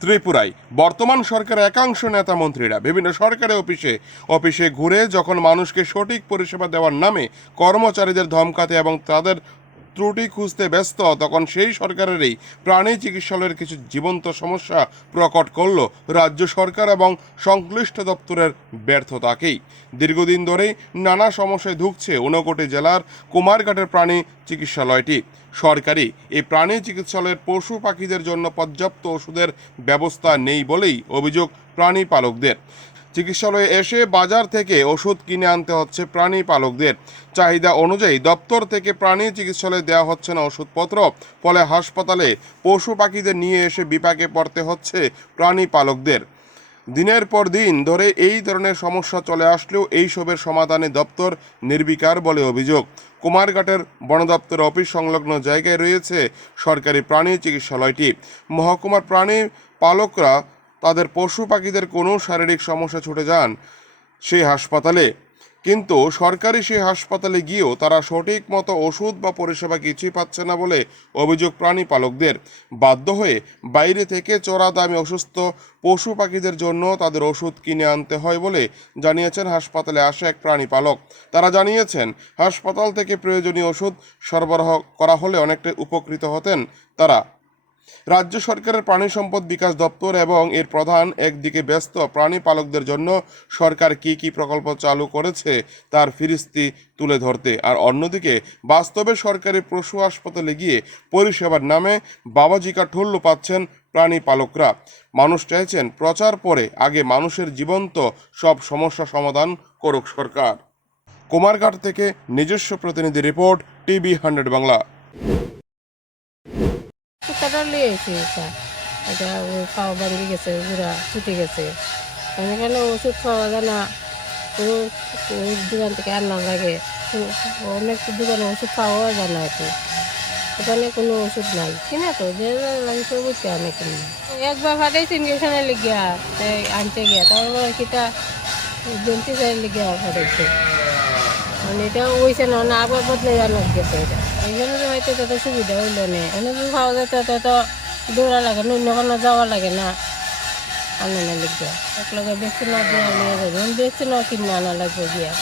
ত্রিপুরায়। বর্তমান সরকারের একাংশ নেতা মন্ত্রীরা বিভিন্ন সরকারি অফিসে অফিসে ঘুরে যখন মানুষকে সঠিক পরিষেবা দেওয়ার নামে কর্মচারীদের ধমকাতে এবং তাদের ত্রুটি খুঁজতে ব্যস্ত, তখন সেই সরকারেরই প্রাণী চিকিৎসালয়ের কিছু জীবন্ত সমস্যা প্রকট করল রাজ্য সরকার এবং সংশ্লিষ্ট দপ্তরের ব্যর্থতাকেই। দীর্ঘদিন ধরেই নানা সমস্যায় ধুঁকছে ঊনকোটি জেলার কুমারঘাটের প্রাণী চিকিৎসালয়টি। সরকারি এই প্রাণী চিকিৎসালয়ের পশু পাখিদের জন্য পর্যাপ্ত ওষুধের ব্যবস্থা নেই বলেই অভিযোগ প্রাণী পালকদের। চিকিৎসালয়ে এসে বাজার থেকে ওষুধ কিনে আনতে হচ্ছে প্রাণী পালকদের। চাহিদা অনুযায়ী দপ্তর থেকে প্রাণী চিকিৎসালয়ে দেওয়া হচ্ছে না ওষুধপত্র। ফলে হাসপাতালে পশু পাখিদের নিয়ে এসে বিপাকে পড়তে হচ্ছে প্রাণী পালকদের। দিনের পর দিন ধরে এই ধরনের সমস্যা চলে আসলেও এইসবের সমাধানে দপ্তর নির্বিকার বলে অভিযোগ। কুমারঘাটের বন দপ্তর অফিস সংলগ্ন জায়গায় রয়েছে সরকারি প্রাণী চিকিৎসালয়টি। মহকুমার প্রাণী পালকরা তাদের পশু পাখিদের কোনো শারীরিক সমস্যা ছুটে যান সেই হাসপাতালে। কিন্তু সরকারি সেই হাসপাতালে গিয়েও তারা সঠিক মতো ওষুধ বা পরিষেবা কিছুই পাচ্ছে না বলে অভিযোগ প্রাণী পালকদের। বাধ্য হয়ে বাইরে থেকে চড়া দামে অসুস্থ পশু পাখিদের জন্য তাদের ওষুধ কিনে আনতে হয় বলে জানিয়েছেন হাসপাতালে আসা এক প্রাণী পালক। তারা জানিয়েছেন, হাসপাতাল থেকে প্রয়োজনীয় ওষুধ সরবরাহ করা হলে অনেকটাই উপকৃত হতেন তারা। রাজ্য সরকারের প্রাণী সম্পদ বিকাশ দপ্তর এবং এর প্রধান একদিকে ব্যস্ত প্রাণী পালকদের জন্য সরকার কি কি প্রকল্প চালু করেছে তার ফিরিস্তি তুলে ধরতে। আর অন্যদিকে, বাস্তবে সরকারি পশু হাসপাতালে গিয়ে পরিষেবার নামে বাবাজিকা ঠুল্লু পাচ্ছেন প্রাণী পালকরা। মানুষ চাইছেন প্রচার পরে আগে মানুষের জীবন্ত সব সমস্যা সমাধান করুক সরকার। কুমারঘাট থেকে নিজস্ব প্রতিনিধি রিপোর্ট, টিভি হান্ড্রেড বাংলা। কুত্তাটা লিয়েছি এটা ও খাওয়া ভাঙি গেছে, পুরা ছুটে গেছে। এখানে ওষুধ খাওয়া যায় না? ও দোকান থেকে আনা লাগে অনেক দোকানে ওষুধ খাওয়া যায় না একটু ওখানে কোনো ওষুধ নাই। কিনা তো, যে লাগছে বুঝতে অনেক একবার ফাটাইছি ইঞ্জেকশনের লিগিয়া তাই আনতে গিয়া, তারপর কিটা জন্তি চাই লিগিয়া ফাটাইছে মানে এটা হয়েছে না আবার বদলে জানার গেছে এটা। এই জন্য তো তত সুবিধা হইল না। এনে যদি খাওয়া যেত তত দৌড়া লাগে না অন্য কোনো যাওয়া লাগে না। আনে না লিখবে। এক লগে ভ্যাকসিন না দিয়ে নিয়ে যাবে ভ্যাকসিনও কিনে আনা লাগবে গিয়া।